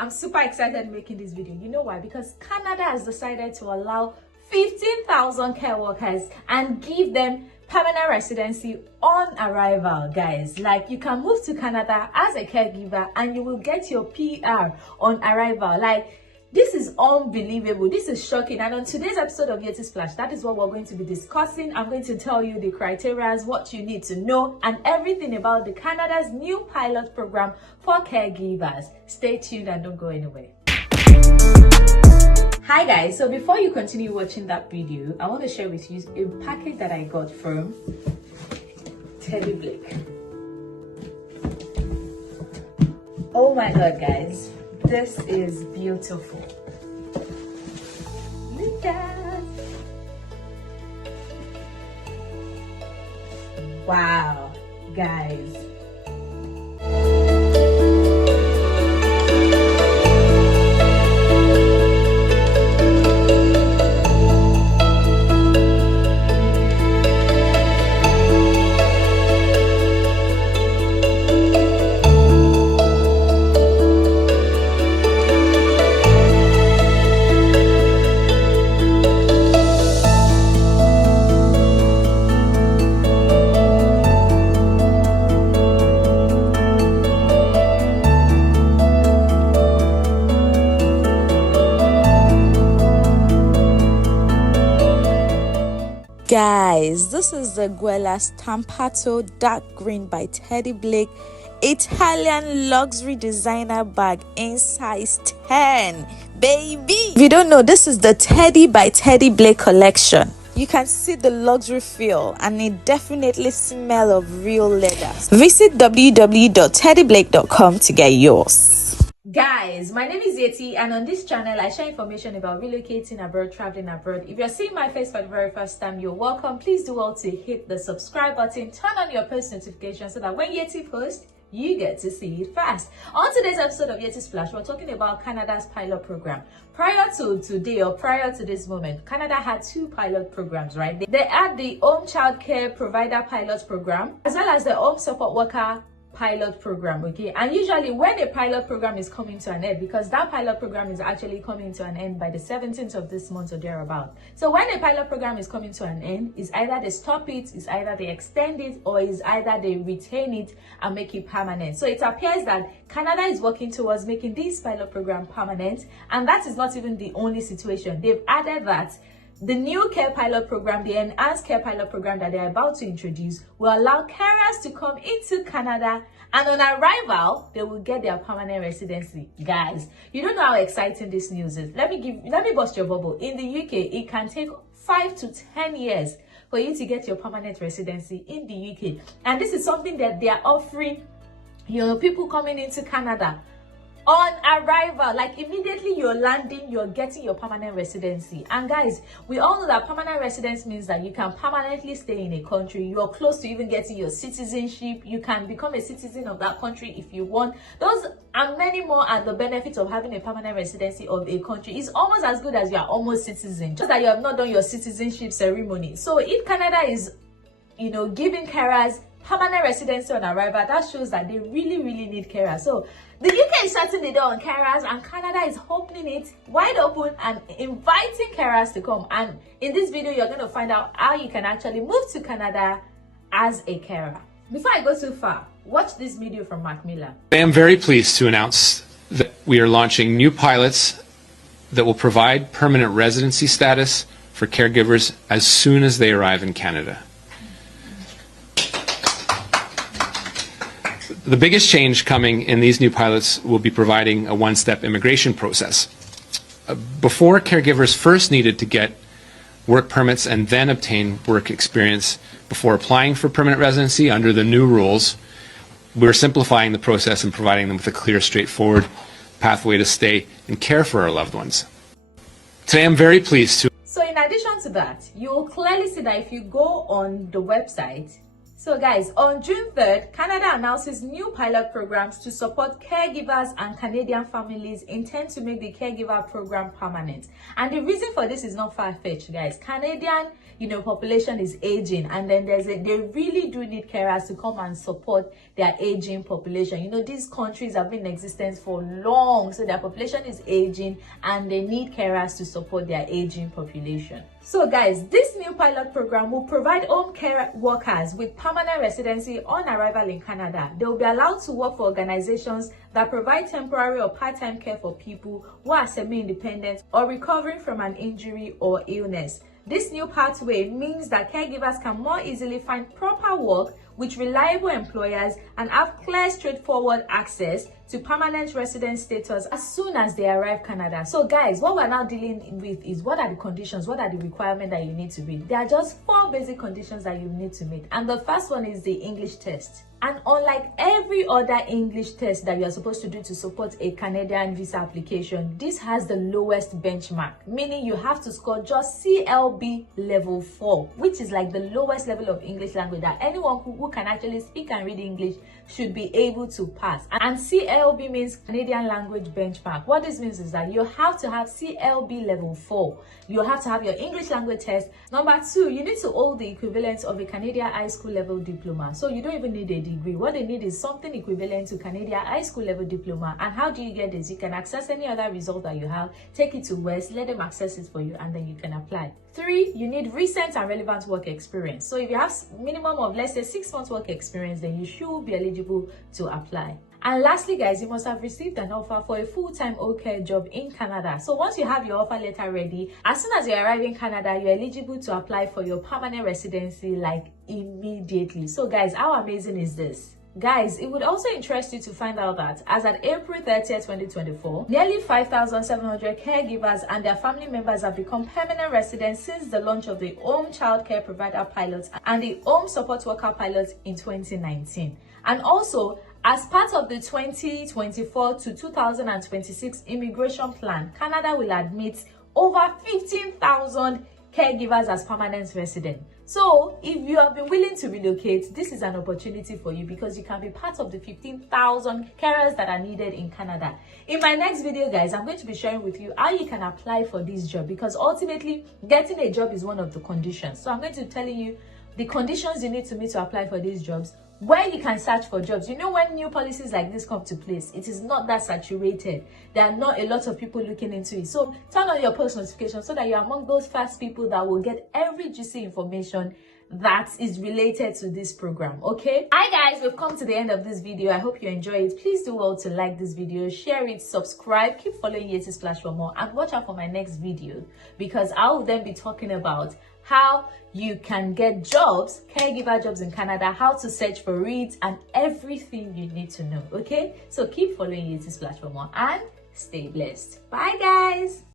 I'm super excited making this video. You know why? Because Canada has decided to allow 15,000 care workers and give them permanent residency on arrival, guys. Like, you can move to Canada as a caregiver and you will get your PR on arrival. Like, this is unbelievable. This is shocking. And on today's episode of Yettysplash, that is what we're going to be discussing. I'm going to tell you the criteria, what you need to know, and everything about the Canada's new pilot program for caregivers. Stay tuned and don't go anywhere. Hi guys, so before you continue watching that video, I want to share with you a package that I got from Teddy Blake. Oh my god, guys, this is beautiful. Look at, wow, guys. Guys, this is the Guella Stampato Dark Green by Teddy Blake Italian luxury designer bag in size 10, baby. If you don't know, this is the Teddy by Teddy Blake collection. You can see the luxury feel and it definitely smell of real leather. Visit www.teddyblake.com to get yours. Guys, my name is Yeti, and on this channel I share information about relocating abroad, traveling abroad. If you're seeing my face for the very first time, you're welcome. Please do all to hit the subscribe button, turn on your post notifications so that when Yeti posts, you get to see it fast. On today's episode of Yettysplash, we're talking about Canada's pilot program. Prior to today, or prior to this moment, Canada had two pilot programs, right? They had the Home Child Care Provider Pilot Program, as well as the Home Support Worker pilot program. Okay, and usually when a pilot program is coming to an end, because that pilot program is actually coming to an end by the 17th of this month or thereabout. So when a pilot program is coming to an end, is either they stop it, is either they extend it, or is either they retain it and make it permanent. So it appears that Canada is working towards making this pilot program permanent, and that is not even the only situation. They've added that the new care pilot program, the enhanced care pilot program that they're about to introduce, will allow carers to come into Canada, and on arrival, they will get their permanent residency. Guys, you don't know how exciting this news is. Let me bust your bubble. In the UK, it can take 5 to 10 years for you to get your permanent residency in the UK. And this is something that they are offering, you know, people coming into Canada. On arrival, like immediately you're landing, you're getting your permanent residency. And guys, we all know that permanent residence means that you can permanently stay in a country. You're close to even getting your citizenship. You can become a citizen of that country if you want. Those and many more are the benefits of having a permanent residency of a country. It's almost as good as you're almost citizen, just that you have not done your citizenship ceremony. So if Canada is, you know, giving carers permanent residency on arrival, that shows that they really need carers. So the UK is shutting the door on carers, and Canada is opening it wide open and inviting carers to come. And in this video, you're going to find out how you can actually move to Canada as a carer. Before I go too far, watch this video from Mark Miller. I am very pleased to announce that we are launching new pilots that will provide permanent residency status for caregivers as soon as they arrive in Canada. The biggest change coming in these new pilots will be providing a one-step immigration process. Before, caregivers first needed to get work permits and then obtain work experience before applying for permanent residency. Under the new rules, we're simplifying the process and providing them with a clear, straightforward pathway to stay and care for our loved ones. Today, I'm very pleased to... So in addition to that, you will clearly see that if you go on the website, So guys, on June 3rd, Canada announces new pilot programs to support caregivers, and Canadian families intend to make the caregiver program permanent. And the reason for this is not far-fetched, guys. Canadian, population is aging, and then they really do need carers to come and support their aging population. These countries have been in existence for long, so their population is aging and they need carers to support their aging population. So guys, this new pilot program will provide home care workers with permanent residency on arrival in Canada. They will be allowed to work for organizations that provide temporary or part-time care for people who are semi-independent or recovering from an injury or illness. This new pathway means that caregivers can more easily find proper work with reliable employers and have clear, straightforward access to permanent resident status as soon as they arrive Canada. So guys, what we're now dealing with is what are the conditions, what are the requirements that you need to meet. There are just 4 basic conditions that you need to meet. And the first one is the English test. And unlike every other English test that you're supposed to do to support a Canadian visa application, this has the lowest benchmark, meaning you have to score just CLB level 4, which is like the lowest level of English language that anyone who can actually speak and read English should be able to pass. And CLB means Canadian language benchmark. What this means is that you have to have CLB level 4. You have to have your English language test. Number 2, you need to hold the equivalent of a Canadian high school level diploma. So you don't even need a degree. What they need is something equivalent to Canadian high school level diploma. And how do you get this? You can access any other result that you have, take it to West, let them access it for you, and then you can apply. 3, you need recent and relevant work experience. So if you have minimum of, let's say, 6 months work experience, then you should be eligible to apply. And lastly, guys, you must have received an offer for a full-time home care job in Canada. So once you have your offer letter ready, as soon as you arrive in Canada, you're eligible to apply for your permanent residency like immediately. So guys, how amazing is this? Guys, it would also interest you to find out that as at April 30th, 2024, nearly 5,700 caregivers and their family members have become permanent residents since the launch of the Home Child Care Provider Pilots and the Home Support Worker Pilots in 2019. And also, as part of the 2024 to 2026 immigration plan, Canada will admit over 15,000 caregivers as permanent residents. So if you have been willing to relocate, this is an opportunity for you because you can be part of the 15,000 carers that are needed in Canada. In my next video, guys, I'm going to be sharing with you how you can apply for this job, because ultimately getting a job is one of the conditions. So I'm going to be telling you the conditions you need to meet to apply for these jobs, where you can search for jobs. When new policies like this come to place, it is not that saturated. There are not a lot of people looking into it. So turn on your post notifications so that you're among those first people that will get every juicy information that is related to this program. Okay, hi guys, we've come to the end of this video. I hope you enjoy it. Please do well to like this video, share it, subscribe, keep following Yettysplash for more, and watch out for my next video, because I will then be talking about how you can get jobs, caregiver jobs in Canada, how to search for it, and everything you need to know. Okay, so keep following Yettysplash for more and stay blessed. Bye guys.